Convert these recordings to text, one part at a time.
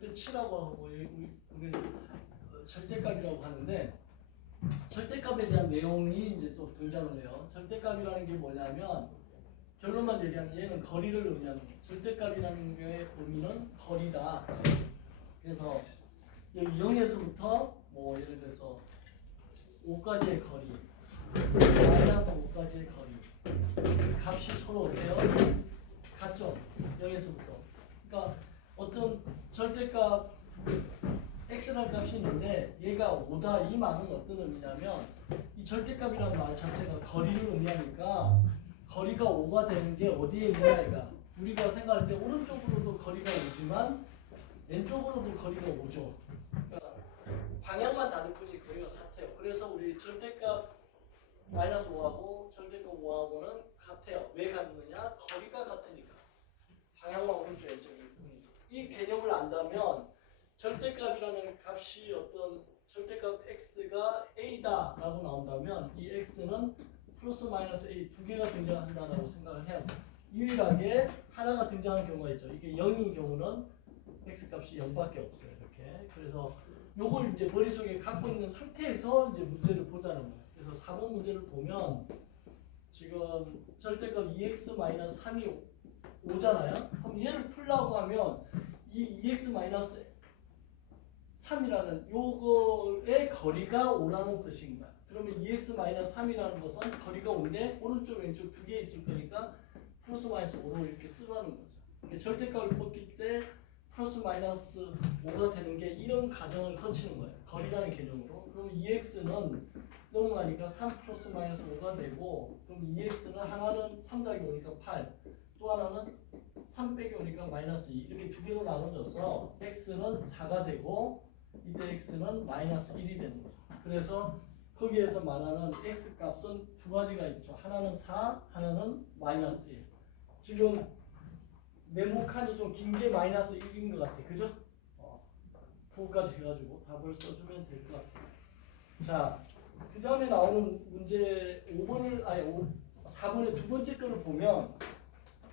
절대치라고 하고 우리 절대값이라고 하는데 절대값에 대한 내용이 이제 또 등장을 해요. 절대값이라는 게 뭐냐면 결론만 얘기하면 얘는 거리를 의미하는 거예요. 절대값이라는 게 의미는 거리다. 그래서 여기 0에서부터 뭐 예를 들어서 5까지의 거리, 마이너스 5까지의 거리, 값이 서로 어때요? 같죠? 0에서부터. 그러니까 어떤 절대값 x라는 값이 있는데 얘가 5다 이 말은 어떤 의미냐면 이 절대값이라는 말 자체가 거리를 의미하니까 거리가 5가 되는 게 어디에 있느냐 이가 우리가 생각할 때 오른쪽으로도 거리가 5지만 왼쪽으로도 거리가 5죠. 그러니까 방향만 다를 뿐이 거리가 같아요. 그래서 우리 절대값 마이너스 5하고 절대값 5하고는 같아요. 왜 같느냐? 거리가 같으니까. 방향만 오른쪽 왼쪽일 뿐이죠. 이 개념을 안다면 절대값이라는 값이 어떤 절대값 x가 a다 라고 나온다면 이 x는 플러스 마이너스 a 두 개가 등장한다라고 생각을 해야 돼요. 유일하게 하나가 등장하는 경우가 있죠. 이게 0인 경우는 x값이 0밖에 없어요. 이렇게. 그래서 요걸 이제 머릿속에 갖고 있는 상태에서 이제 문제를 보자는 거예요. 그래서 4번 문제를 보면 지금 절대값 2x-3이 5잖아요. 그럼 얘를 풀려고 하면 이 2x-3이라는 요거의 거리가 5라는 뜻인 거야. 그러면 2x-3이라는 것은 거리가 5인데 오른쪽 왼쪽 두 개 있을 거니까 플러스 마이너스 5로 이렇게 쓰라는 거죠. 절대값을 뽑기 때 플러스 마이너스 5가 되는 게 이런 과정을 거치는 거예요. 거리라는 개념으로. 그럼 2x는 넘어가니까 3 플러스 마이너스 5가 되고 그럼 2x는 하나는 3 더하기 5니까 8 또 하나는 3 빼기 5니까 마이너스 2 이렇게 두 개로 나눠져서 x는 4가 되고 이때 x는 마이너스 1이 되는 거죠. 그래서 거기에서 말하는 x 값은 두 가지가 있죠. 하나는 4, 하나는 마이너스 1. 지금 네모칸이 좀 긴 게 마이너스 1인 것 같아. 그죠? 9까지 해가지고 답을 써주면 될 것 같아요. 자, 그 다음에 나오는 문제 4번의 두 번째 거를 보면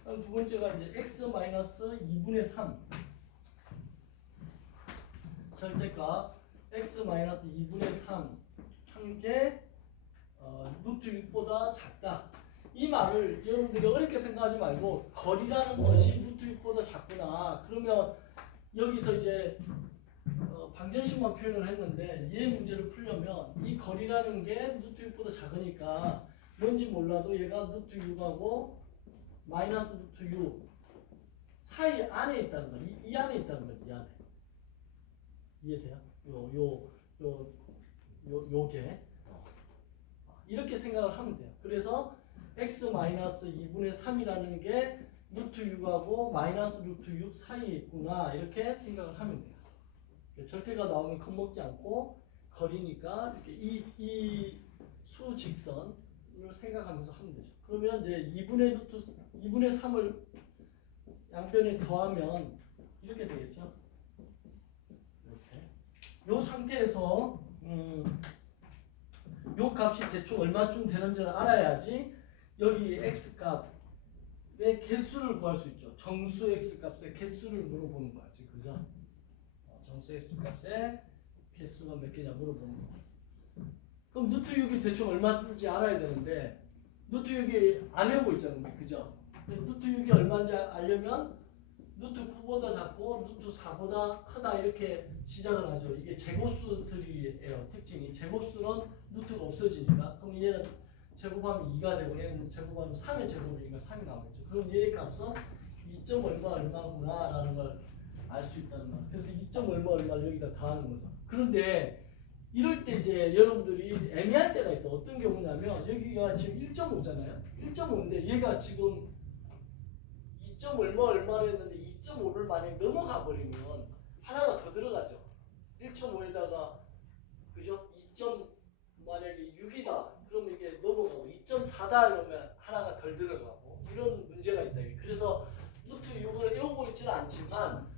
두 번째가 이제 x-2분의 3 절대값 x-2분의 3 한 게 루트 6보다 작다. 이 말을 여러분들이 어렵게 생각하지 말고 거리라는 것이 루트 6보다 작구나. 그러면 여기서 이제 방정식만 표현을 했는데 얘 문제를 풀려면 이 거리라는 게 루트 6보다 작으니까 뭔지 몰라도 얘가 루트 6하고 마이너스 루트 6 사이 안에 있다는 거. 이 안에 있다는 거지. 이 안에. 이해돼요? 요게 이렇게 생각을 하면 돼요. 그래서 x-2분의 3이라는 게 루트 6하고 마이너스 루트 6 사이에 있구나 이렇게 생각을 하면 돼요. 절대가 나오면 겁먹지 않고 거리니까 이렇게 이 수직선을 생각하면서 하면 되죠. 그러면 이제 2분의 3을 양변에 더하면 이렇게 되겠죠. 이렇게. 요 상태에서 요 값이 대충 얼마쯤 되는지를 알아야지 여기 x 값의 개수를 구할 수 있죠. 정수 x 값의 개수를 물어보는 거야. 지금 그죠? 정수 x 값의 개수가 몇 개냐 물어보는 거. 그럼 루트 6이 대충 얼마인지 알아야 되는데 루트 6이 안 외우고 있잖아요. 그죠? 루트 6이 얼마인지 알려면 루트 9보다 작고 루트 4보다 크다 이렇게 시작을 하죠. 이게 제곱수들이에요. 특징이 제곱수는 루트가 없어지니까 그럼 얘는 제곱하면 2가 되고 얘는 제곱하면 3의 제곱이니까 3이 나오겠죠. 그럼 얘의 값은 2점 얼마구나 라는 걸 알 수 있다는 거예요. 그래서 2점 얼마를 여기다 더하는 거죠. 그런데 이럴 때 이제 여러분들이 애매할 때가 있어. 어떤 경우냐면 여기가 지금 1.5잖아요. 1.5인데 얘가 지금 2점 얼마를 했는데 2.5를 만약에 넘어가 버리면 하나가 더 들어가죠. 1.5에다가 그죠? 2점 만약에 6이다. 그러면 이게 넘어가고 2.4다 이러면 하나가 덜 들어가고 이런 문제가 있다. 그래서 루트 6을 외우고 있지는 않지만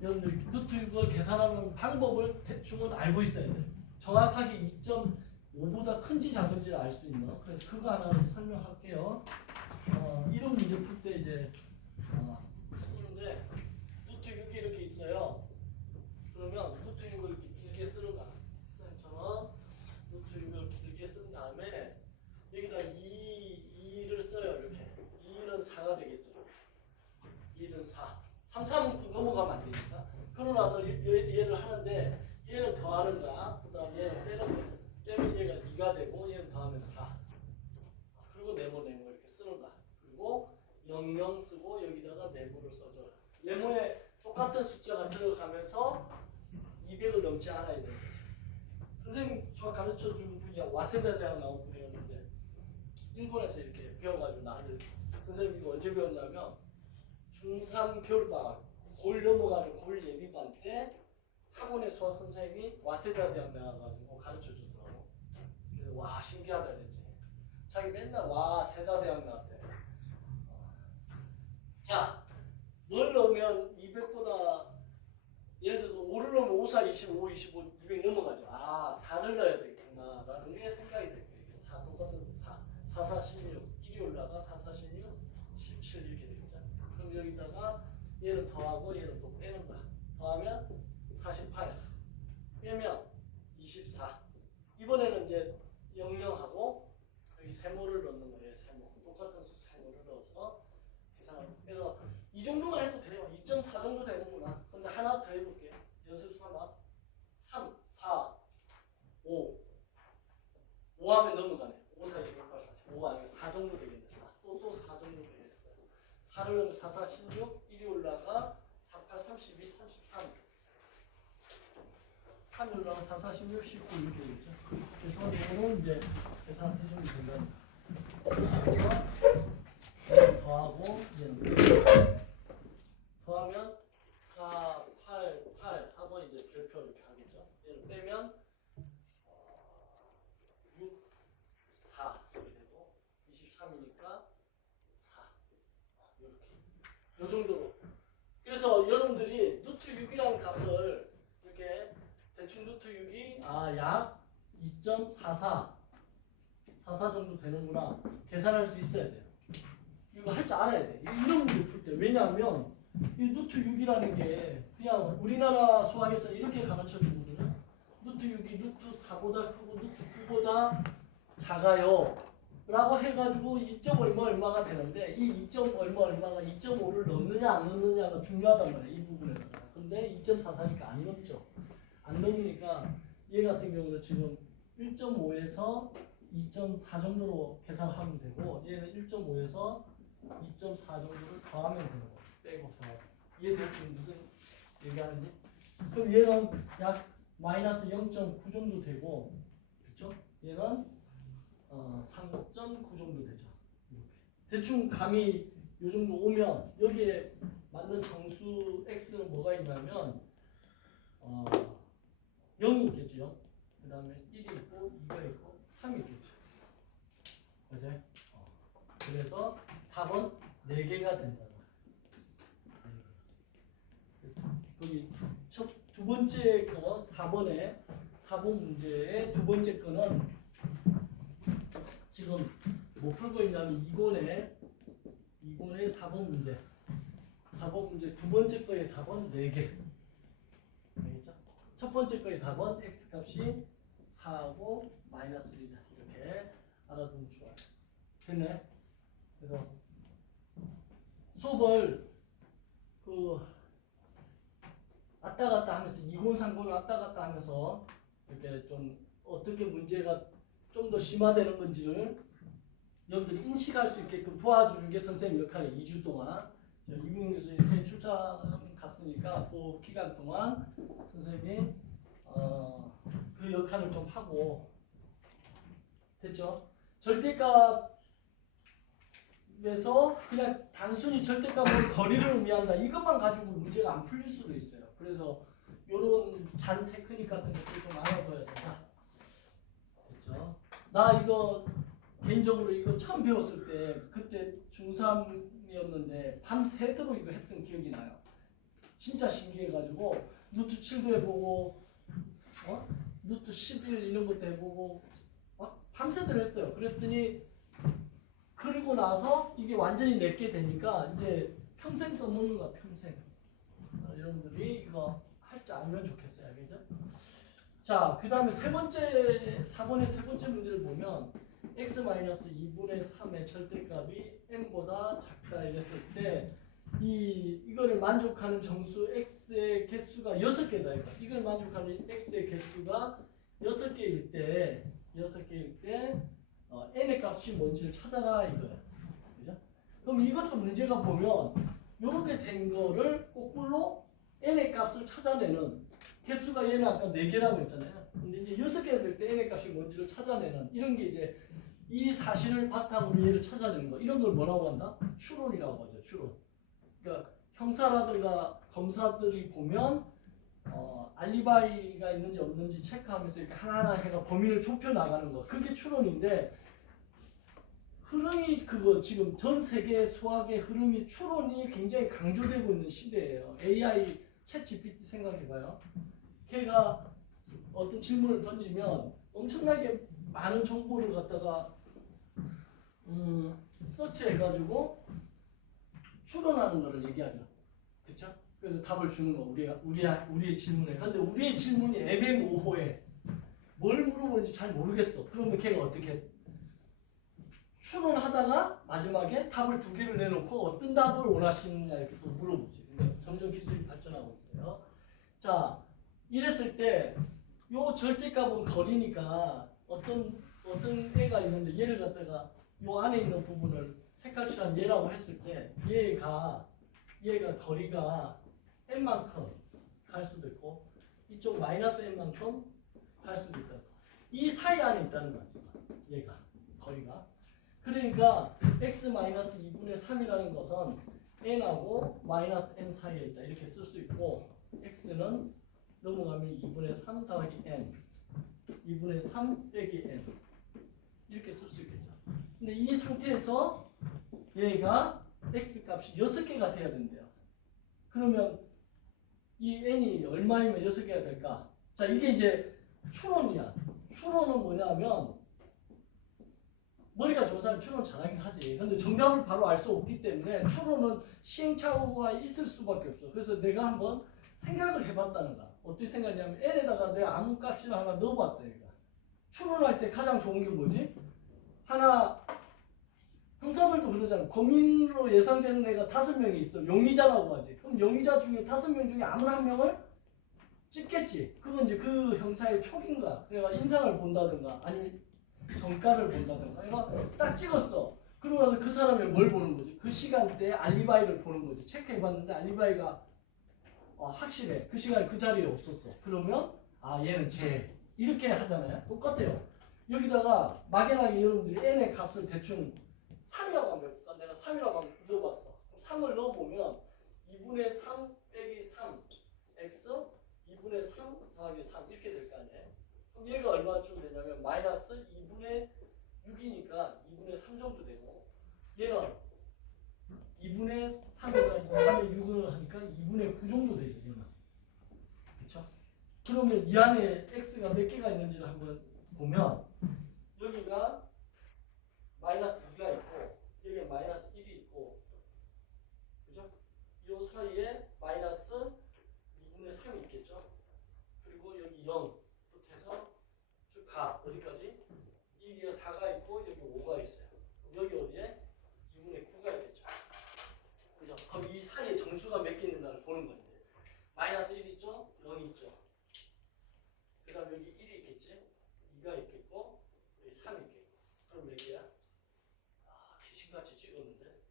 여러분들 루트 6을 계산하는 방법을 대충은 알고 있어야 돼요. 정확하게 2.5보다 큰지 작은지를 알 수 있는. 그래서 그거 하나 설명할게요. 이런 문제 풀 때 이제 쓰는데 루트 6이 이렇게 있어요. 가면 안 되니까. 그러고 나서 얘를 하는데 얘는 더하는 거야. 그 다음 얘는 빼면 얘가 2가 되고 얘는 더하면 4. 그리고 네모 이렇게 쓰는 거야. 그리고 00 쓰고 여기다가 네모를 써줘. 네모에 똑같은 숫자가 들어가면서 200을 넘지 않아야 되는 거지. 선생님 수학 가르쳐 준 분이 와세다 대학 나온 분이었는데 일본에서 이렇게 배워가지고 나한테 선생님 이거 언제 배웠냐면 중3 겨울방학 골 넘어가는 골 예비반 때 학원의 수학 선생님이 와세다 대학 나와가지고 가르쳐 주더라고. 그래서 와 신기하다 그랬지. 자기 맨날 와 세다 대학 나왔대. 자, 뭘 넣으면 200보다 예를 들어서 5를 넣으면 5, 4, 25, 25, 200 넘어가죠. 아, 4를 넣어야 되겠구나 라는 게 생각이 될 거예요. 4 똑같은 4, 4, 4, 16, 1이 올라가 4, 4, 16, 17 이렇게 되겠죠. 그럼 여기다가 얘는 더하고 얘는 또 빼는 거야. 더하면 48, 빼면 24. 이번에는 이제 00하고 여기 세모를 넣는 거예요. 세모. 똑같은 수 세모를 넣어서 계산하고. 그래서 이 정도만 해도 돼요. 2.4 정도 되는구나. 근데 하나 더 해볼게요. 연습 삼아. 3, 4, 5. 5 하면 넘어가네. 5, 4, 26, 8, 40. 5가 아니라 4 정도 되겠네. 또 4 정도 되겠어요. 4를 넣으면 4, 4, 16. 1이 올라가 4, 8, 32, 33. 3이 올라가 4, 4, 16, 19 이렇게 되겠죠. 그래서 이거는 이제 계산해주면 된다. 그래서 얘는 더하고 얘는 더하면 4, 8, 8 하고 이제 별표 이렇게 하겠죠. 얘를 빼면 6, 4 이렇게 되고 23이니까 4 이렇게 이 정도로. 그래서 여러분들이 루트 6이라는 값을 이렇게 대충 루트 6이 약 2.44 44 정도 되는구나 계산할 수 있어야 돼요. 이거 할 줄 알아야 돼. 이런 문제 풀 때. 왜냐하면 이 루트 6이라는 게 그냥 우리나라 수학에서 이렇게 가르쳐 주거든요. 루트 6이 루트 4보다 크고 루트 9보다 작아요 라고 해가지고 2점 얼마가 되는데 이 2점 얼마가 2.5를 넘느냐 안 넘느냐가 중요하단 말이에요. 이 부분에서. 근데 2.44니까 안 넘죠. 안 넘으니까 얘 같은 경우는 지금 1.5에서 2.4 정도로 계산하면 되고 얘는 1.5에서 2.4 정도를 더하면 되는 거예요. 빼고 더하고. 이해돼요? 지금 무슨 얘기하는지? 그럼 얘는 약 마이너스 0.9 정도 되고 그렇죠? 얘는 3.9 정도 되죠. 이렇게. 대충 감이 요 정도 오면 여기에 맞는 정수 x는 뭐가 있냐면 0이 있겠죠. 그 다음에 1이 있고 2가 있고 3이 있겠죠. 그죠? 그래서 답은 4개가 된다. 여기 두 번째 거 4번 문제의 두 번째 거는 지금 뭐 풀고 있냐면 2권의 4번 문제. 4번 문제 두 번째 거의 답은 4개. 알겠죠? 첫 번째 거의 답은 x 값이 4하고 마이너스 1이다. 이렇게 알아두면 좋아요. 됐네? 그래서 수업을 왔다 갔다 하면서 2권 3권을 왔다 갔다 하면서 이렇게 좀 어떻게 문제가 좀 더 심화되는 건지를 여러분들이 인식할 수 있게끔 도와주는 게 선생님 역할이에요. 2주 동안 이분 교수님 출장 갔으니까 그 기간 동안 선생님이 그 역할을 좀 하고 됐죠? 절대값에서 그냥 단순히 절대값은 거리를 의미한다. 이것만 가지고 문제가 안 풀릴 수도 있어요. 그래서 이런 잔 테크닉 같은 것들 좀 알아둬야 된다. 됐죠? 나 이거 개인적으로 이거 처음 배웠을 때 그때 중3이었는데 밤새도록 이거 했던 기억이 나요. 진짜 신기해가지고 루트 7도 해보고 루트 11 이런 것도 해보고 막 밤새도록 했어요. 그랬더니 그리고 나서 이게 완전히 내게 되니까 이제 평생 써먹는 거야. 평생. 여러분들이 이거 할 줄 알면 좋겠어요. 알겠죠? 자, 그 다음에 4번의 세 번째 문제를 보면 x-2분의 3의 절대값이 m보다 작다 이랬을 때 이거를 만족하는 정수 x의 개수가 6개다 이거. 이걸 만족하는 x의 개수가 6개일 때 n의 값이 뭔지를 찾아라 이거야. 그죠? 그럼 이것도 문제가 보면 이렇게 된 거를 거꾸로 n의 값을 찾아내는 개수가 얘는 아까 4개라고 했잖아요. 근데 이제 6개가 될 때 n의 값이 뭔지를 찾아내는 이런 게 이제 이 사실을 바탕으로 얘를 찾아내는 거. 이런 걸 뭐라고 한다? 추론이라고 하죠. 추론. 그러니까 형사라든가 검사들이 보면 알리바이가 있는지 없는지 체크하면서 이렇게 하나하나 해가 범인을 좁혀 나가는 거. 그게 추론인데 흐름이 그거 지금 전 세계 수학의 흐름이 추론이 굉장히 강조되고 있는 시대예요. AI 챗 GPT 생각해봐요. 걔가 어떤 질문을 던지면 엄청나게 많은 정보를 갖다가 서치해가지고 추론하는 거를 얘기하죠. 그렇죠? 그래서 답을 주는 거 우리의 질문에. 근데 우리의 질문이 애매모호해. 뭘 물어보는지 잘 모르겠어. 그러면 걔가 어떻게 추론하다가 마지막에 답을 2개를 내놓고 어떤 답을 원하시느냐 이렇게 또 물어보지. 근데 점점 기술이 발전하고 있어요. 자, 이랬을 때 요 절대값은 거리니까 어떤 애가 있는데 얘를 갖다가 요 안에 있는 부분을 색깔칠한 얘라고 했을 때 얘가 거리가 n만큼 갈 수도 있고 이쪽 마이너스 n만큼 갈 수도 있다. 이 사이 안에 있다는 거지. 얘가 거리가. 그러니까 x 마이너스 2분의 3이라는 것은 n하고 마이너스 n 사이에 있다. 이렇게 쓸 수 있고 x는 넘어가면 2분의 3 더하기 n 2분의 3 빼기 n 이렇게 쓸 수 있겠죠. 근데 이 상태에서 얘가 x 값이 6개가 돼야 된대요. 그러면 이 n이 얼마이면 6개가 될까? 자, 이게 이제 추론이야. 추론은 뭐냐면 머리가 좋은 사람이 추론 잘하긴 하지. 근데 정답을 바로 알 수 없기 때문에 추론은 시행착오가 있을 수밖에 없어. 그래서 내가 한번 생각을 해봤다는 거야. 어떻게 생각하냐면 n에다가 내가 아무 값이나 하나 넣어봤다. 얘가. 추론할 때 가장 좋은 게 뭐지? 하나 형사들도 그러잖아. 범인으로 예상되는 애가 5명이 있어. 용의자라고 하지. 그럼 용의자 중에 5명 중에 아무나 한 명을 찍겠지. 그건 이제 그 형사의 촉인 거야. 그래가 인상을 본다든가 아니면 정가를 본다든가. 그러니까 딱 찍었어. 그러고 나서 그 사람이 뭘 보는 거지? 그 시간대에 알리바이를 보는 거지. 체크해봤는데 알리바이가 확실해. 그 시간에 그 자리에 없었어. 그러면 얘는 쟤 이렇게 하잖아요. 똑같아요. 여기다가 막연하게 여러분들이 n의 값을 대충 3이라고 하면 내가 3이라고 하면 넣어봤어. 3을 넣어보면 2분의 3 빼기 3 x 2분의 3 더하기 3 이렇게 될 거 아니에요. 그럼 얘가 얼마쯤 되냐면 마이너스 2분의 6이니까 2분의 3 정도 되고 얘는 2분의 3에다 2분의 6을 하니까 2분의 9 정도 되죠. 얘는. 그쵸? 그러면 이 안에 x가 몇 개가 있는지를 한번 보면 여기가 마이너스 2가 있고 여기에 마이너스 1이 있고 그죠? 이 사이에 마이너스 2분의 3이 있겠죠? 그리고 여기 0부터 해서 쭉 가. 어디까지? 여기가 4가 있고 여기 5가 있어요. 여기 어디에? 2분의 9가 있겠죠? 그죠? 그럼 이 사이에 정수가 몇 개 있는가를 보는 거예요. 마이너스 1 있죠? 0 있죠? 그 다음 여기 1이 있겠지? 2가 있겠고 여기 3 있겠고 그럼 몇 개야? 귀신같이 찍었는데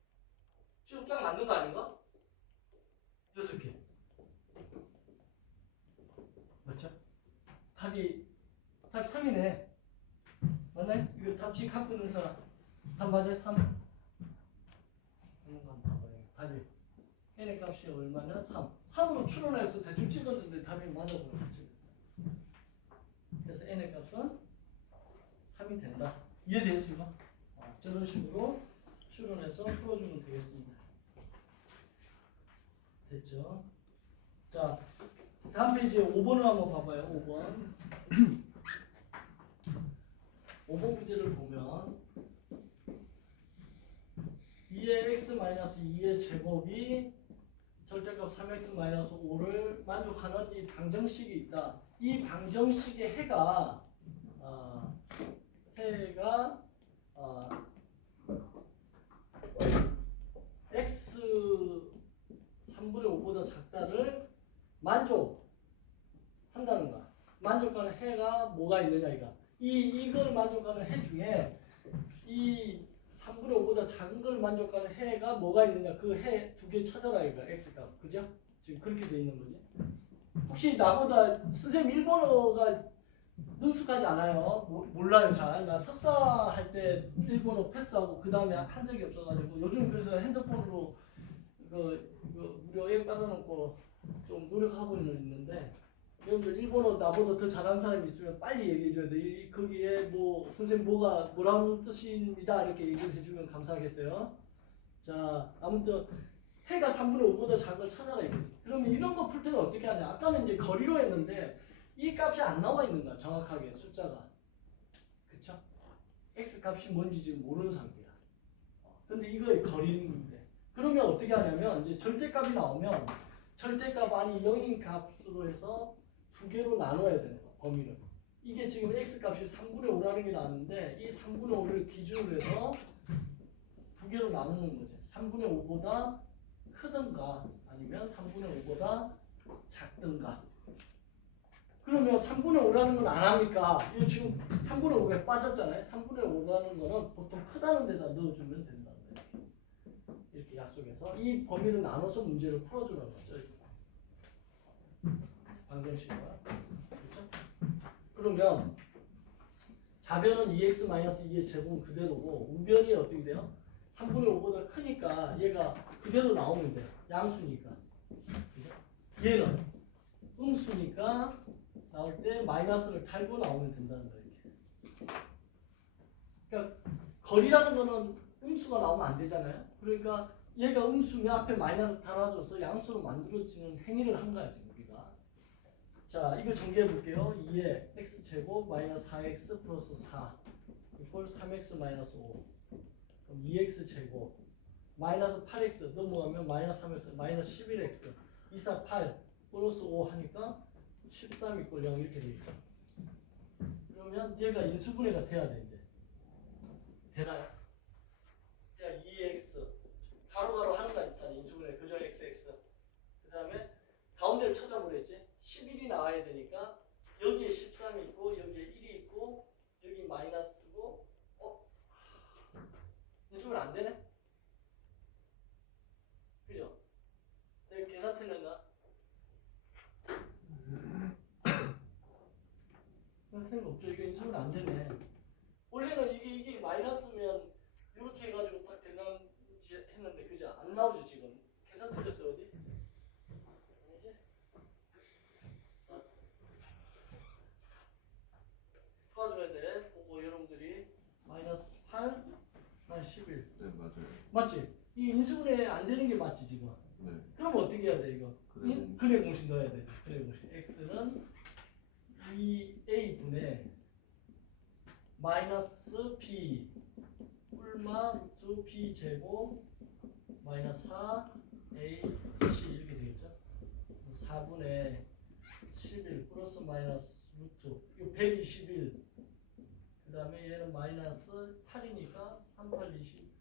지금 딱 맞는 거 아닌가? 6개 맞죠? 답이 3이네 맞나요? 이거 답지 갖고 있는 사람 답 맞아요? 3 한번 봐봐요. 답이 n의 값이 얼마냐? 3 3으로 추론해서 대충 찍었는데 답이 맞아 보였어 지금. 그래서 n의 값은 3이 된다. 이해돼요 지금? 저런 식으로 추론해서 풀어주면 되겠습니다. 됐죠? 자, 다음 페이지에 5번을 한번 봐봐요. 5번. 5번 문제를 보면 2의 x-2의 제곱이 절대값 3x-5를 만족하는 이 방정식이 있다. 이 방정식의 해가 x 3분의 5보다 작다를 만족한다는 거야. 만족하는 해가 뭐가 있느냐 이거. 이걸 만족하는 해 중에 이 3분의 5보다 작은 걸 만족하는 해가 뭐가 있느냐. 그 해 두 개 찾아라 이거. X값. 그죠? 지금 그렇게 돼 있는 거지. 혹시 나보다 선생님 일본어가 능숙하지 않아요. 몰라요 잘. 나 석사 할 때 일본어 패스하고 그 다음에 한 적이 없어가지고 요즘 그래서 핸드폰으로 그 무료 앱 받아놓고 좀 노력하고 있는데 여러분들 일본어 나보다 더 잘하는 사람이 있으면 빨리 얘기해줘야 돼. 거기에 뭐 선생님 뭐라는 뜻입니다 이렇게 얘기를 해주면 감사하겠어요. 자 아무튼 해가 3분의 5보다 작은 걸 찾아라 이거지. 그러면 이런 거 풀 때는 어떻게 하냐? 아까는 이제 거리로 했는데 이 값이 안 나와 있는 거야 정확하게 숫자가. 그쵸? x 값이 뭔지 지금 모르는 상태야. 근데 이거의 거리인데 그러면 어떻게 하냐면 이제 절대값이 나오면 절대값 아니 0인 값으로 해서 두 개로 나눠야 되는 거야 범위를. 이게 지금 x 값이 3분의 5라는 게 나왔는데 이 3분의 5를 기준으로 해서 두 개로 나누는 거지. 3분의 5보다 크든가 아니면 3분의 5보다 작든가. 그러면 3분의 5라는 건 안 합니까? 이거 지금 3분의 5가 빠졌잖아요. 3분의 5라는 거는 보통 크다는 데다 넣어주면 된다. 이렇게 약속해서 이 범위를 나눠서 문제를 풀어주라는 거죠. 방정식과. 그렇죠? 그러면 좌변은 2x-2의 제곱은 그대로고 우변이 어떻게 돼요? 3분의 5보다 크니까 얘가 그대로 나오면 돼. 양수니까. 그죠? 얘는 음수니까 나올 때 마이너스를 달고 나오면 된다는 거예요. 그러니까 거리라는 거는 음수가 나오면 안 되잖아요. 그러니까 얘가 음수면 앞에 마이너스 달아줘서 양수로 만들어지는 행위를 한 거야 지금 우리가. 자 이거 정리해 볼게요. 2에 x제곱 마이너스 4x 플러스 4 이꼴 3x 마이너스 5. 그럼 2x제곱 마이너스 8x 넘어가면 마이너스 3x 마이너스 11x 2, 4, 8 플러스 5 하니까 13 이꼴 0 이렇게 되겠죠. 그러면 얘가 인수분해가 돼야 돼 이제. 되나요? 그냥 2x 가로가로 하는 거 일단 인수분해 그죠? xx 그 다음에 가운데를 찾아보랬지. 11이 나와야 되니까 여기에 13이 있고 여기에 1이 있고 여기 마이너스고 인수분해 안 되네? 그죠? 내가 계산 틀렸나? 선생님 없죠. 이거 인수분해 안 되네. 원래는 이게 마이너스면 이렇게 해가지고 딱 되는지 했는데 그죠? 안 나오죠 지금. 계산 틀렸어 어디? 아니지? 도와줘야 돼. 보고 여러분들이 마이너스 8, 마이너스 11. 네 맞아요. 맞지? 이 인수분해 안 되는 게 맞지 지금. 네. 그럼 어떻게 해야 돼 이거? 근해 공식 넣어야 돼. 근해 공식. x는 2a분의 마이너스 b 뿔마 루트 b 제곱 마이너스 4ac 이렇게 되겠죠? 4분의 11 플러스 마이너스 루트 이거 121 그 다음에 얘는 마이너스 8이니까 38, 20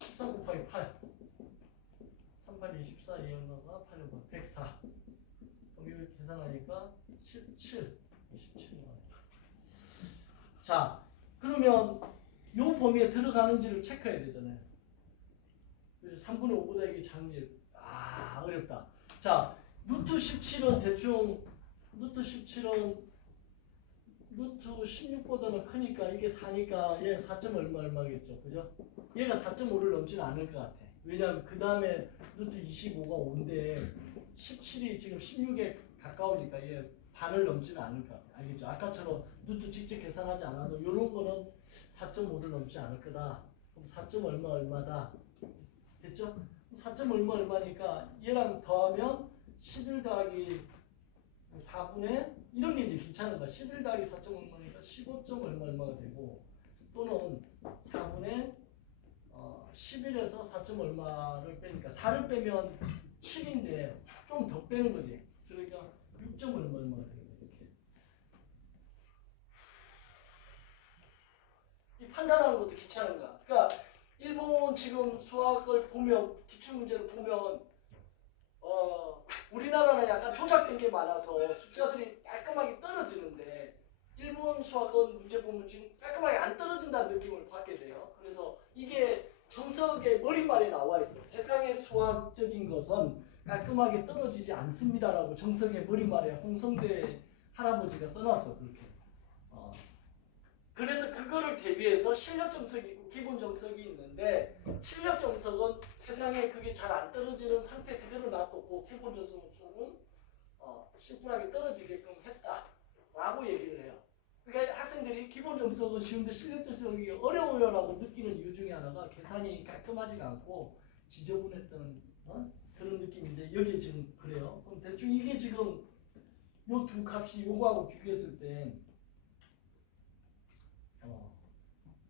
13 곱하기 8 38, 24 이 얼마가 8, 104 그럼 이거 계산하니까 17 27만. 자, 그러면 요 범위에 들어가는지를 체크해야 되잖아요. 그래서 3분의 5보다 이게 작은지 어렵다. 자, 루트 17은 대충 루트 17은 루트 16보다는 크니까 이게 4니까 얘 4점 얼마겠죠. 그죠? 얘가 4.5를 넘지는 않을 것 같아. 왜냐하면 그 다음에 루트 25가 5인데 17이 지금 16에 가까우니까 얘 반을 넘지는 않을 것 같아. 알겠죠? 아까처럼 루트 직접 계산하지 않아도 이런 거는 4.5를 넘지 않을 거다. 그럼 4점 얼마다. 됐죠? 4점 얼마니까 얘랑 더하면 11 더하기 4분의 이런 게 이제 귀찮은 거야. 11 더하기 4점 얼마니까 15점 얼마가 되고 또는 4분의 11에서 4점 얼마를 빼니까 4를 빼면 7인데 좀 더 빼는 거지. 그러니까 6점 얼마가 되겠네. 이렇게. 이 판단하는 것도 귀찮은 거야. 그러니까 일본 지금 수학을 보면 기출 문제를 보면 우리나라는 약간 조작된 게 많아서 숫자들이 깔끔하게 떨어지는데 일본 수학은 문제 보면 지금 깔끔하게 안 떨어진다는 느낌을 받게 돼요. 그래서 이게 정석의 머릿말에 나와 있어. 세상의 수학적인 것은 깔끔하게 떨어지지 않습니다라고 정석의 머릿말에 홍성대 할아버지가 써놨어. 그렇게. 그래서 그거를 대비해서 실력 정석이 있고 기본 정석이 있는데 실력 정석은 세상에 그게 잘 안 떨어지는 상태 그대로 놔뒀고 기본 정석은 조금 심플하게 떨어지게끔 했다라고 얘기를 해요. 그러니까 학생들이 기본 정석은 쉬운데 실력 정석이 어려워요라고 느끼는 이유 중에 하나가 계산이 깔끔하지가 않고 지저분했던 그런 느낌인데 여기 지금 그래요. 그럼 대충 이게 지금 요 두 값이 요거하고 비교했을 때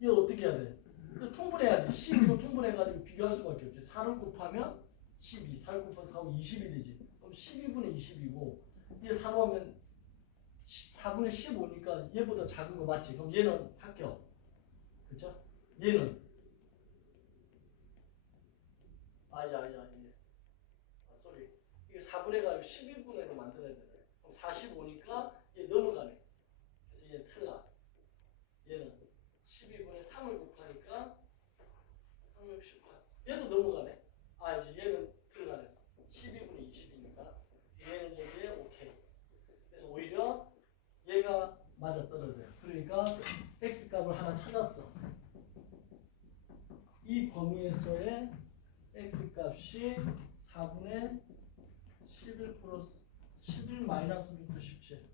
이거 어떻게 해야 돼? 이거 통분해야지. 12로 통분해가지고 비교할 수밖에 없지. 4를 곱하면 12, 4를 곱해서 4하고 20이 되지. 그럼 12분의 20이고 얘 4로 하면 4분의 15니까 얘보다 작은 거 맞지? 그럼 얘는 합격. 그쵸? 얘는 쏘리. 이게 4분의 가지고 12분의로 만들어야 되네. 그럼 45니까 얘 넘어가네. 그래서 얘 탈락. 얘는 12분의 3을 곱하니까 368. 얘도 넘어가네. 이제 얘는 들어가네. 12분의 20이니까 얘는 여기에 오케이. 그래서 오히려 얘가 맞아 떨어져요. 그러니까 x 값을 하나 찾았어. 이 범위에서의 x 값이 4분의 11 플러스 11 마이너스 루트 17.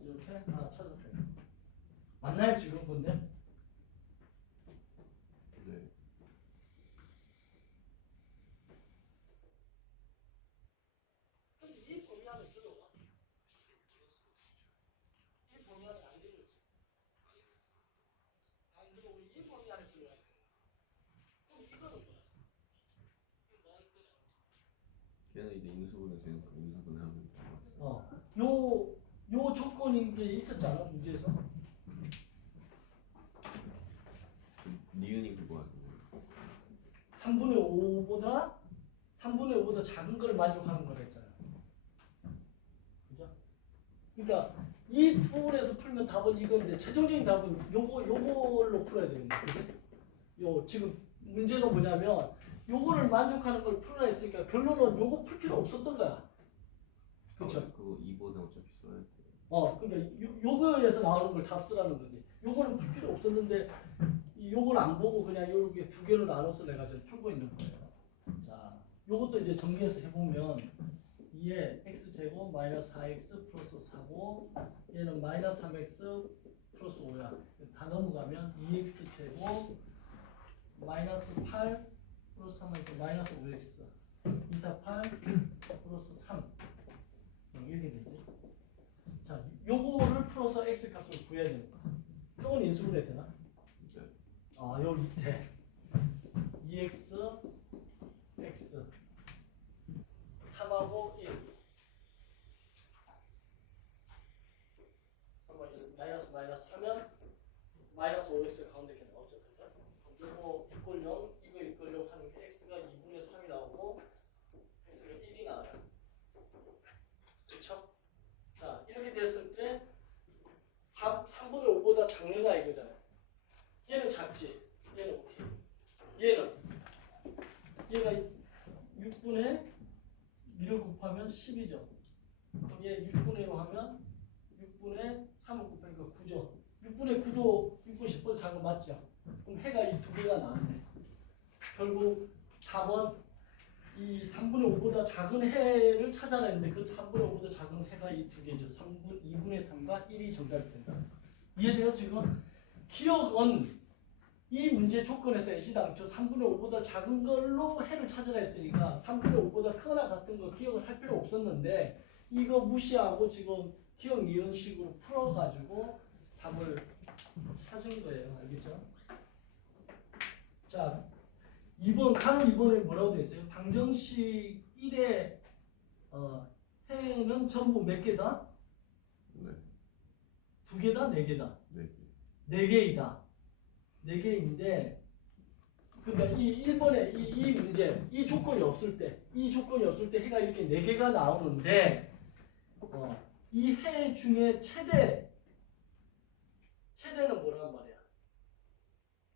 이렇게 하나 찾았어요. 맞나요 지금 근데? 네. 근데 이 범위 안에 들어가? 이 범위 안에 안 들어오지? 안 들어오고 이 범위 안에 들어가야 돼. 그럼 이거는 뭐야? 걔는 이제 인수분해 되니까 인수분해하면 요 조건인 게 있었잖아 문제에서. 니은이 그거 아니에요? 3분의 5보다 작은 걸 만족하는 거라 했잖아. 그죠? 그러니까 이 풀에서 풀면 답은 이건데 최종적인 답은 요걸로 풀어야 되는데. 그지? 요 지금 문제가 뭐냐면 요거를 만족하는 걸 풀어야 했으니까 결론은 요거 풀 필요 없었던 거야. 그렇죠? 그거 2번에 어차피 써야 돼. 그러니까 요거에서 나오는 걸 답 쓰라는 거지. 요거는 풀 필요 없었는데 요걸 안 보고 그냥 요렇게 두 개로 나눠서 내가 지금 풀고 있는 거예요. 자, 요것도 이제 정리해서 해보면 2에 x제곱 마이너스 4x 플러스 4고 얘는 마이너스 3x 플러스 5야. 다 넘어가면 2x제곱 마이너스 8 플러스 3하니까 마이너스 5x 248 플러스 3 이렇게 되지. 자, 요거를 풀어서 x 값을 구해야 되니까 요건 인수분해 되나? 네. 요 밑에 2x x 3하고 1 3하고 1 마이너스 하면 마이너스 5x 가운데 이렇게 나오죠. 그죠? 요거 이꼴 0 이거 이꼴 0 하는 게 x가 2분의 3이 나오고 x가 1이 나와요. 그쵸? 자, 이렇게 됐을 때 3분의 5보다 작느냐 이거잖아요. 얘는 작지. 얘는 오케이. 얘가 6분의 1을 곱하면 10이죠. 그럼 얘 6분의 1로 하면 6분의 3을 곱하니까 9죠. 6분의 9도 6분의 10보다 작은 거 맞죠? 그럼 해가 이 두 개가 나왔네. 결국 답은 이 3분의 5보다 작은 해를 찾아냈는데 그 3분의 5보다 작은 해가 이 두 개죠. 2분의 3과 1이 정답이 된다. 이해돼요 지금? 기억은 이 문제 조건에서 애시당초 3분의 5보다 작은 걸로 해를 찾으라 했으니까 3분의 5보다 크거나 같은 거 기억을 할 필요 없었는데 이거 무시하고 지금 기억 이연식으로 풀어가지고 답을 찾은 거예요. 알겠죠? 자, 2번 가로 2번에 뭐라고 되어 있어요? 방정식 1의 해는 전부 몇 개다? 네. 2개다? 4개다? 네. 4개이다. 4개인데 그러니까 이 1번에 이 문제, 이 조건이 없을 때 해가 이렇게 4개가 나오는데 이 해 중에 최대는 뭐란 말이야?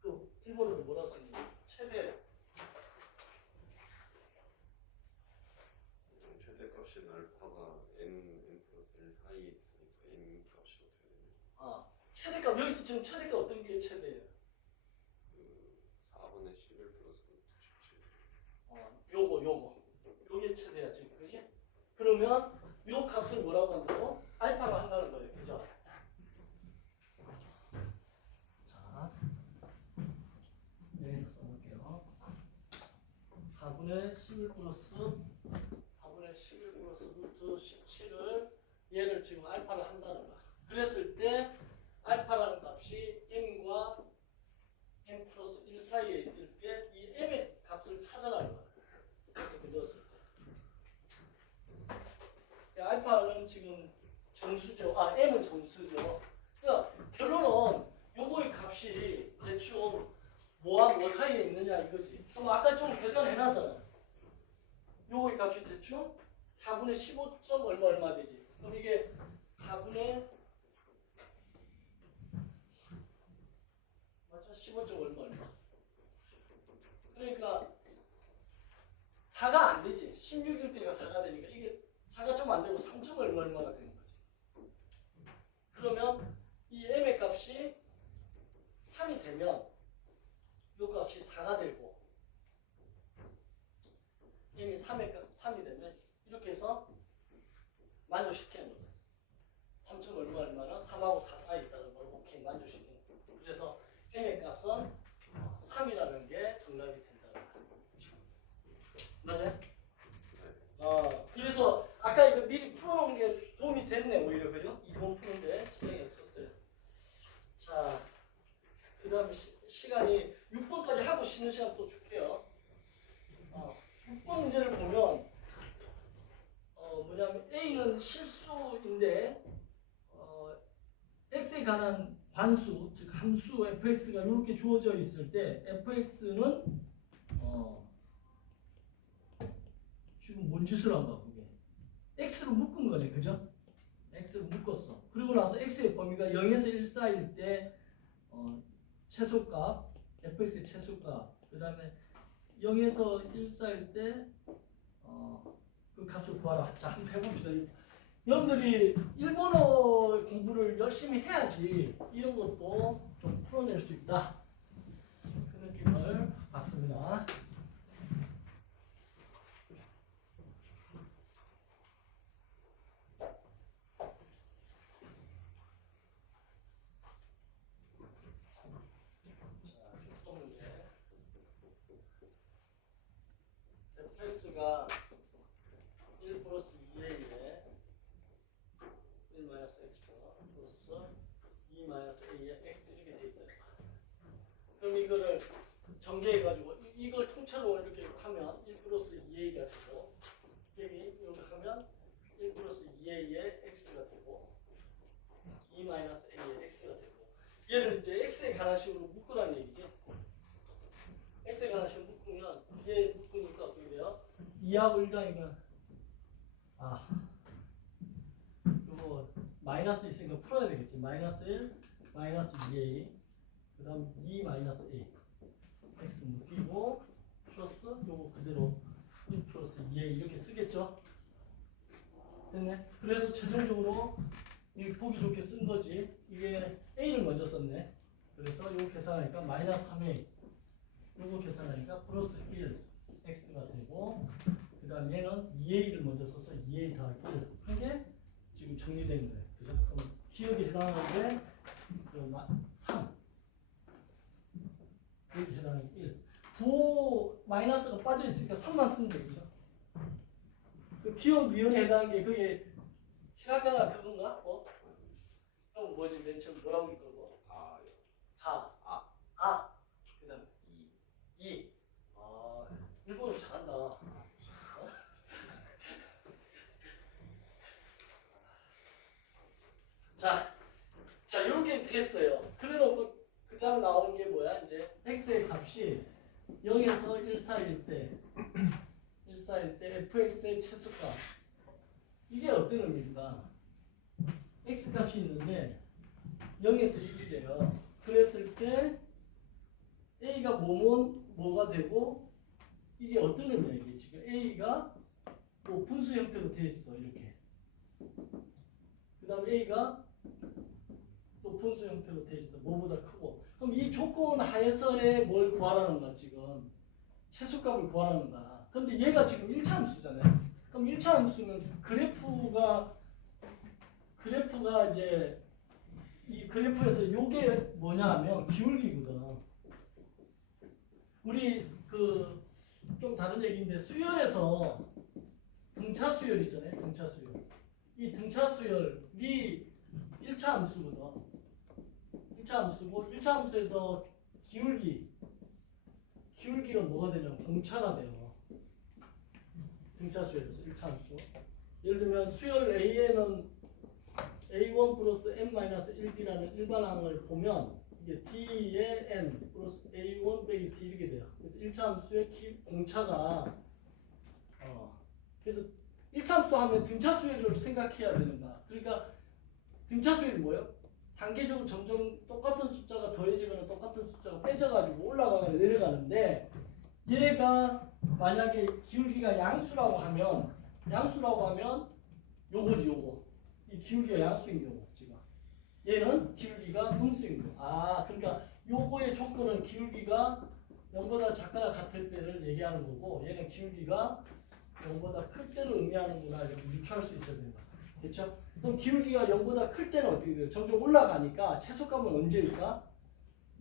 그 일본어로 뭐라 쓰는지 최대. 최대값인 알파가 n 플러스 1 사이에 있으니까 n 값이 어떻게 되냐? 최대값 여기서 지금 최대값 어떤 게 최대예요? 그 4분의 11 플러스 97. 요게 최대야 지금, 그지? 그러면 요 값을 뭐라고 한다고? 알파로 한다는 거예요, 그죠? 자, 여기다 써볼게요. 4분의 11 플러스 루트 17을 얘를 지금 알파를 한다는 거야. 그랬을 때 알파라는 값이 m과 m 플러스 1 사이에 있을 때 이 m의 값을 찾아라는 거야. 이렇게 넣었을 때. 알파는 지금 정수죠. m은 정수죠. 그러니까 결론은 요거의 값이 대충 뭐와 뭐 사이에 있느냐 이거지. 그럼 아까 좀 계산해놨잖아. 요거의 값이 대충 4분의 15점 얼마 되지. 그럼 이게 4분의 맞죠? 15점 얼마. 그러니까 4가 안 되지. 16일 때가 4가 되니까 이게 4가 좀 안 되고 3점 얼마가 되는 거지. 그러면 이 m의 값이 3이 되면 요 값이 4가 되고 m이 3이 되면 이렇게 해서 만족시키는 거죠. 3점 얼마는 3하고 4 사이에 있다는 걸 오케이 만족시키는 거예요. 그래서 m의 값은 3이라는 게 정답이 된다는 거예요. 맞아요? 그래서 아까 이거 미리 풀어놓은 게 도움이 됐네 오히려, 그죠? 이번 푸는데 지장이 없었어요. 자, 그 다음에 시간이 6번까지 하고 쉬는 시간 또 줄게요. 6번 문제를 보면 뭐냐면 A는 실수인데 X에 관한 관수, 즉 함수 fx가 이렇게 주어져 있을 때 fx는 지금 뭔 짓을 한 거야 그게? x로 묶은 거네, 그죠? x로 묶었어. 그리고 나서 x의 범위가 0에서 1 사이일 때 최소값, fx의 최소값, 그 다음에 0에서 1 사이일 때 그 값을 구하라. 자, 한번 해봅시다. 여러분들이 일본어 공부를 열심히 해야지 이런 것도 좀 풀어낼 수 있다. 그 느낌을 받습니다. fx가 1 플러스 2a에 1 마이너스 x 플러스 2 마이너스 a에 x 이렇게 돼 있다. 그럼 이거를 전개해가지고 이걸 통째로 이렇게 하면 1 플러스 2a가 되고 여기 이렇게 하면 1 플러스 2a에 x가 되고 2 마이너스 a에 x가 되고 얘를 이제 x에 관한 식으로 묶으라는 얘기지. x에 관한 식으로 묶으면 이제 묶으니까 어떻게 돼요? 2하고 1당이면 이거 마이너스 있으니까 풀어야 되겠지. 마이너스 1, 마이너스 2a, 그 다음 2 마이너스 a x 묶이고 플러스 요거 그대로 1 플러스 2a 이렇게 쓰겠죠. 됐네. 그래서 최종적으로 이 보기 좋게 쓴 거지. 이게 a를 먼저 썼네. 그래서 요거 계산하니까 마이너스 3a, 요거 계산하니까 플러스 1 x가 되고, 그 다음 얘는 2a를 먼저 써서 2a 더하기 1 한 게 지금 정리된 거예요. 그죠? 그럼 기억에 해당하는 게 3, 여기 해당하는 게 1. 부호 마이너스가 빠져 있으니까 3만 쓰면 되겠죠? 그 기억 미연에 해당하는 게 그게 히라가나 그건가? 그럼 뭐지? 맨 처음 뭐라고 읽고? 그 다음 2. 일본어 잘한다. 자, 이렇게 됐어요. 그래놓고 그 다음 나오는 게 뭐야? 이제 x의 값이 0에서 1 사이일 때 fx의 최소값 이게 어떤 의미입니까? x 값이 있는데 0에서 1이래요. 그랬을 때 a가 뭐가 되고 이게 어떤 의미야 이게 지금 a가 뭐 분수 형태로 돼 있어 이렇게. 그 다음에 a가 또 분수 형태로 돼 있어 뭐보다 크고. 그럼 이 조건 하에서의 뭘 구하라는 거야 지금 최소값을 구하라는 거야. 근데 얘가 지금 1차 함수잖아요. 그럼 1차 함수는 그래프가 이제 이 그래프에서 요게 뭐냐 하면 기울기거든. 우리 그 좀 다른 얘기인데 수열에서 등차 수열 있잖아요. 등차 수열. 이 등차 수열이 1차 함수거든. 1차 함수고 1차 함수에서 기울기가 뭐가 되냐면 공차가 돼요. 등차 수열에서 1차 함수. 예를 들면 수열 A에는 A1 플러스 n-1b라는 일반항을 보면 이게 D의 n 플러스 A1 빼기 D 이렇게 돼요. 그래서 1차 함수의 공차가 그래서 1차 함수 하면 등차 수열을 생각해야 되는 거야. 그러니까 등차 수열이 뭐예요? 단계적으로 점점 똑같은 숫자가 더해지거나 똑같은 숫자가 빼져가지고 올라가거나 내려가는데 얘가 만약에 기울기가 양수라고 하면 요거지 요거. 이 기울기가 양수인 경우 지금 얘는 기울기가 음수인 경우. 그러니까 요거의 조건은 기울기가 0보다 작거나 같을 때를 얘기하는 거고 얘는 기울기가 0보다 클 때를 의미하는구나 이렇게 유추할 수 있어야 된다. 됐죠? 그럼 기울기가 0보다 클 때는 어떻게 돼요? 점점 올라가니까 최소값은 언제일까?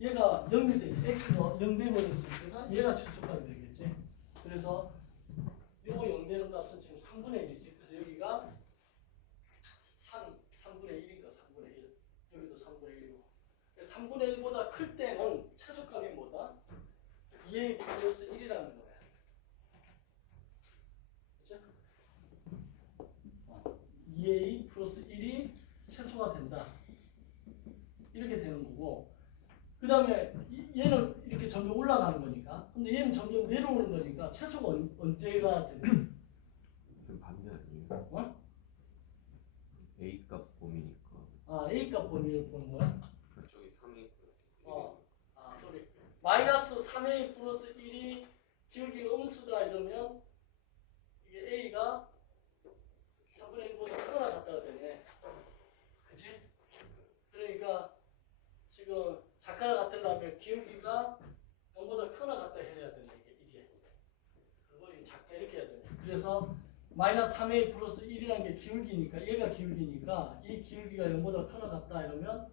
얘가 0이 되지. x가 0 돼버렸을 때가 얘가 최소값이 되겠지. 그래서 요거 0 되는 값은 지금 3분의 1이지. 그래서 여기가 3분의 1인가 3분의 1. 여기도 3분의 1이고. 3분의 1보다 클 때는 최소값이 뭐다? 2a 플러스 1이라는 거야. 그렇죠? 2a 플러스 1이 최소가 된다. 이렇게 되는 거고. 그 다음에 얘는 이렇게 점점 올라가는 거니까. 근데 얘는 점점 내려오는 거니까 최소가 언제가 되냐? 무슨 반대 아니에요? A 값 범위니까. A 값 범위를 보는 거야? 저기 3A 플러스 sorry. 마이너스 3A 플러스 1이 기울기가 음수다 이러면 이게 A가 3분의 1보다 크거나 같다가 되네. 그치? 그러니까 지금 작가가 같으려면 기울기가 0보다 크거나 같다 해야 되네 이게. 그리고 이 작가 이렇게 해야 되네. 그래서 마이너스 3a 플러스 1이라는 게 기울기니까 얘가 기울기니까 이 기울기가 0보다 크거나 같다 이러면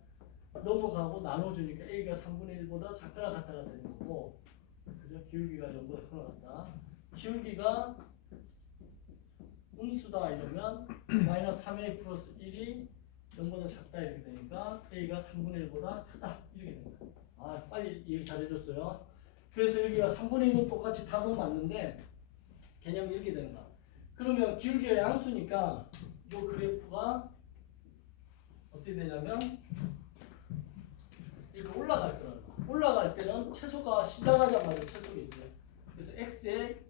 넘어가고 나눠주니까 a가 3분의 1보다 작거나 같다가 되는 거고. 그죠? 기울기가 0보다 크거나 같다. 기울기가 음수다 이러면 마이너스 3a 플러스 1이 0보다 작다 이렇게 되니까 a가 3분의 1보다 크다 이렇게 됩니다. 빨리 얘기 잘해줬어요. 그래서 여기가 3분의 1은 똑같이 답은 맞는데 개념이 이렇게 되는 거야. 그러면 기울기가 양수니까 이 그래프가 어떻게 되냐면 이렇게 올라갈 거라는 거야. 올라갈 때는 채소가 시작하자마자 채소겠지. 그래서 x의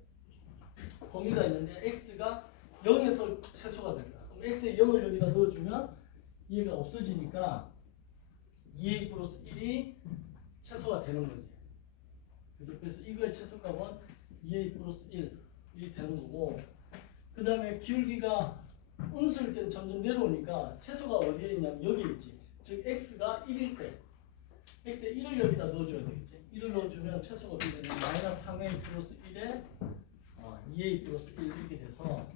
범위가 있는데 x가 0에서 채소가 된다. 그럼 x의 0을 여기다 넣어주면 얘가 없어지니까 2a 플러스 1이 최소가 되는 거지. 그죠? 그래서 이거의 최소값은 2a 플러스 1이 되는 거고, 그 다음에 기울기가 음수일 때는 점점 내려오니까 최소가 어디에 있냐면 여기 있지. 즉 x가 1일 때 x에 1을 여기다 넣어줘야 되겠지. 1을 넣어주면 최소가 어떻게 되냐면 마이너스 3a 플러스 1에 2a 플러스 1 이렇게 돼서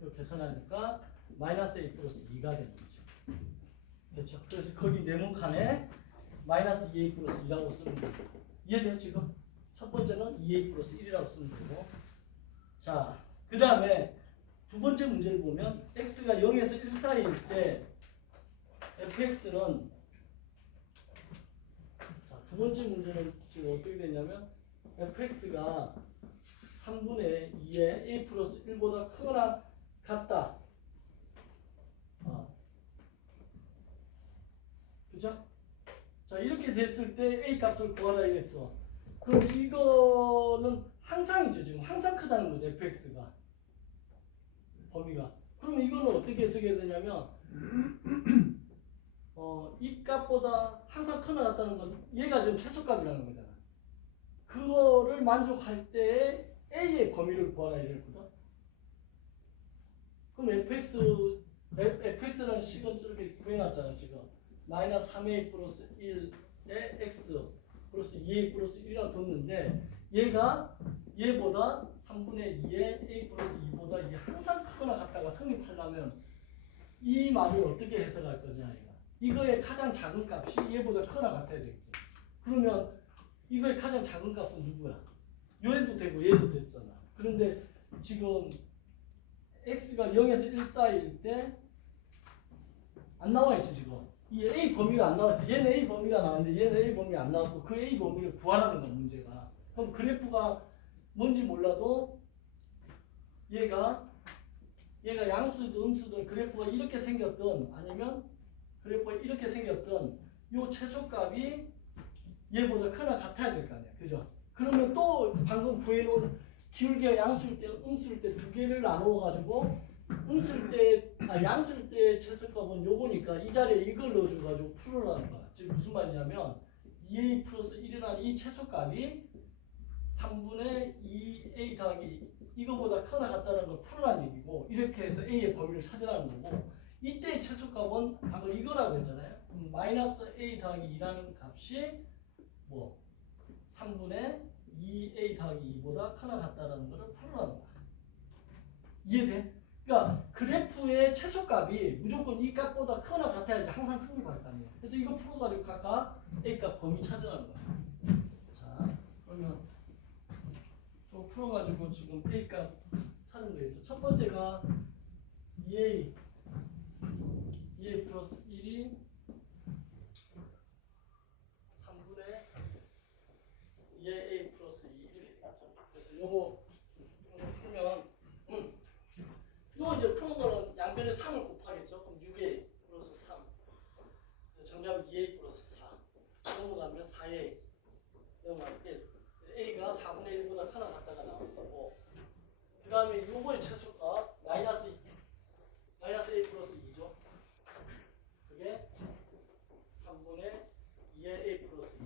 이렇게 계산하니까 마이너스 a 플러스 2가 되는 거지. 됐죠? 그래서 거기 네모칸에 마이너스 2a 플러스 2라고 쓰는 거죠. 이해돼요 지금? 첫 번째는 2a 플러스 1이라고 쓰면 되고, 자, 그 다음에 두 번째 문제를 보면 x가 0에서 1 사이일 때 fx는, 자, 두 번째 문제는 지금 어떻게 되냐면 fx가 3분의 2의 a 플러스 1보다 크거나 같다. 그죠? 자, 이렇게 됐을 때 a 값을 구하라 이랬어. 그럼 이거는 항상이죠. 지금 항상 크다는 거죠. fx가 범위가. 그러면 이거는 어떻게 쓰게 되냐면 이 값보다 항상 크나 같다는 건 얘가 지금 최소값이라는 거잖아. 그거를 만족할 때 a의 범위를 구하라 이랬거든. 그럼 fx라는 식은 저렇게 구해놨잖아 지금. 마이너스 3a 플러스 1에 x 플러스 2a 플러스 1이라고 뒀는데 얘가 얘보다 3분의 2에 a 플러스 2보다 이게 항상 크거나 같다가 성립하려면 이 말을 어떻게 해석할 거냐 얘가. 이거의 가장 작은 값이 얘보다 크거나 같아야 되겠죠. 그러면 이거의 가장 작은 값은 누구야? 얘도 되고 얘도 됐잖아. 그런데 지금 x가 0에서 1 사이일 때 안 나와 있지 지금. 이 a 범위가 안 나왔어. 얘는 a 범위가 나왔는데 얘는 a 범위가 안 나왔고 그 a 범위를 구하라는 건 문제가. 그럼 그래프가 뭔지 몰라도 얘가 양수든 음수든 그래프가 이렇게 생겼던 아니면 그래프가 이렇게 생겼던 요 최소값이 얘보다 크나 같아야 될 거 아니야. 그죠? 그러면 또 방금 구해놓은 기울기가 양수일 때 음수일 때 두 개를 나누어 가지고 양수일 때 최소값은 요거니까 이 자리에 이걸 넣어줘 가지고 풀으라는 거야. 지금 무슨 말이냐면 2a 플러스 1이라는 이 최소값이 3분의 2a 더하기 이거보다 크나 같다는 걸 풀으라는 얘기고 이렇게 해서 a의 범위를 찾으라는 거고 이때의 최소값은 방금 이거라고 했잖아요. 마이너스 a 더하기 2라는 값이 뭐 3분의 2a 더하기 2보다 크나 같다는 것을 풀으라는 거야. 이해돼? 그러니까 그래프의 최소값이 무조건 이 값보다 크나 같아야지 항상 성립할 거 아니에요. 그래서 이거 풀어가지고 각각 a값 범위 찾으라는 거야. 자, 그러면 좀 풀어가지고 지금 a값 찾으면 되겠죠. 첫 번째가 2a 플러스 1이 3분의 2a 플러스 2 이렇게 되겠죠. 그래서 요거 풀면 이거 이제 푸는 거는 양변에 3을 곱하겠죠. 그럼 6a 플러스 3 정답은 2a 플러스 4 넘어가면 4a 넘어가면 1 a가 4분의 1보다 크나 같다가 나오는 거고 그 다음에 요거의 최소값 마이너스 a 플러스 2죠. 그게 3분의 2의 a 플러스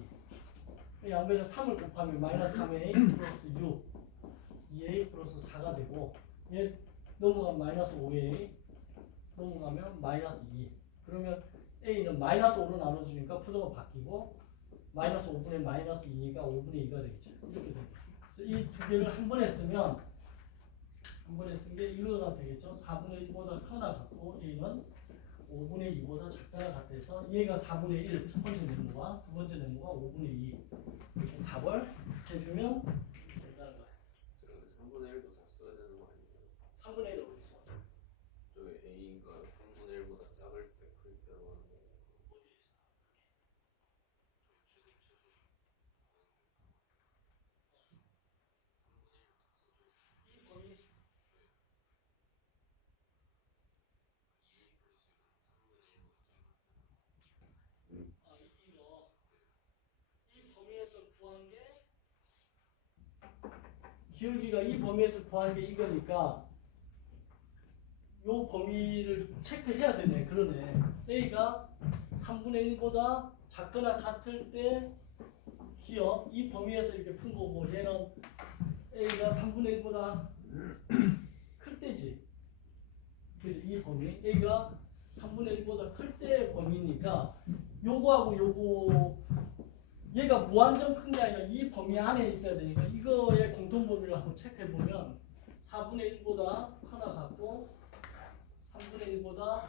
2 양변에 3을 곱하면 마이너스 3a 플러스 6 2a 플러스 4가 되고 얘 넘어가면 마이너스 5a 넘어가면 마이너스 2 그러면 a는 마이너스 5로 나눠주니까 푸드가 바뀌고 마이너스 5분의 마이너스 2니까 5분의 2가 되겠죠. 이렇게 됩니다. 그래서 이 두 개를 한 번에 쓰면 한 번에 쓴 게 이거가 되겠죠. 4분의 1보다 크나 같고 a는 5분의 2보다 작거나 같아서 얘가 4분의 1 첫 번째 네모가 두 번째 네모가 5분의 2 이렇게 답을 해주면 된다는 거예요. 3분의 1도 다 써야 되는 거 아니에요? 3분의 1 어디 있어? 저기 a가 3분의 1보다 작을 때 클 때라고 하는 거 어디 있어? 이 범위 이 범위에서 구한 게 기울기가 이 범위에서 구한 게 이거니까 요 범위를 체크해야 되네. 그러네. a가 3분의 1보다 작거나 같을 때 기억 이 범위에서 이렇게 푼 거고 얘는 a가 3분의 1보다 클 때지. 그래서 이 범위 a가 3분의 1보다 클 때 범위니까 요거하고 요거 얘가 무한정 큰 게 아니라 이 범위 안에 있어야 되니까 이거의 공통 범위를 한번 체크해 보면 4분의 1보다 하나 같고 3분의 1보다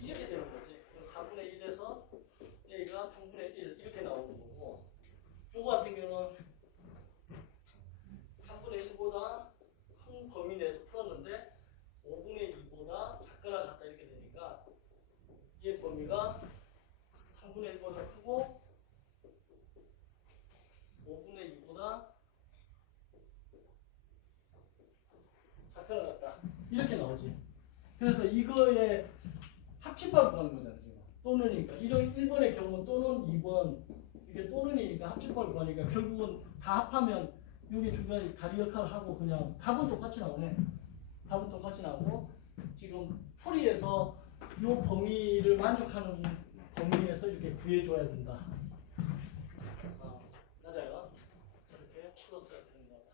이렇게 되는 거지. 4분의 1에서 a가 3분의 1 이렇게 나오는 거고 요거 같은 경우는 3분의 1보다 큰 범위 내에서 풀었는데 5분의 2보다 작거나 같다 이렇게 되니까 얘 범위가 3분의 1보다 크고 5분의 2보다 작거나 같다 이렇게 나오지. 그래서 이거의 합집합을 구하는 거잖아 지금. 또는이니까 이런 1번의 경우 또는 2번 이게 또는이니까 합집합을 구하니까 결국은 다 합하면 6이 중간에 다리 역할을 하고 그냥 답은 똑같이 나오네. 답은 똑같이 나오고 지금 풀이에서 요 범위를 만족하는 범위에서 이렇게 구해줘야 된다. 맞아요. 이렇게 풀었어야 되는 거다.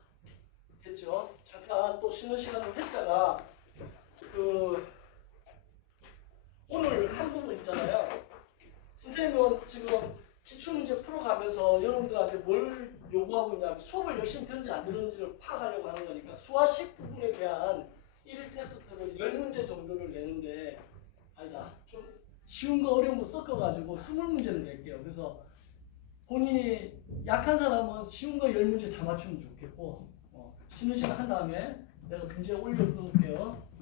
됐죠? 잠깐 또 쉬는 시간으로 했다가 오늘 한 부분 있잖아요. 선생님은 지금 기출문제 풀어가면서 여러분들한테 뭘 요구하고 있냐, 수업을 열심히 듣는지 안 듣는지를 파악하려고 하는 거니까 수화식 부분에 대한 1일 테스트를 10문제 정도를 내는데, 아니다, 좀 쉬운 거 어려운 거 섞어가지고 20문제를 낼게요. 그래서 본인이 약한 사람은 쉬운 거 10문제 다 맞추면 좋겠고, 쉬는 시간 한 다음에 내가 문제 올려놓을게요.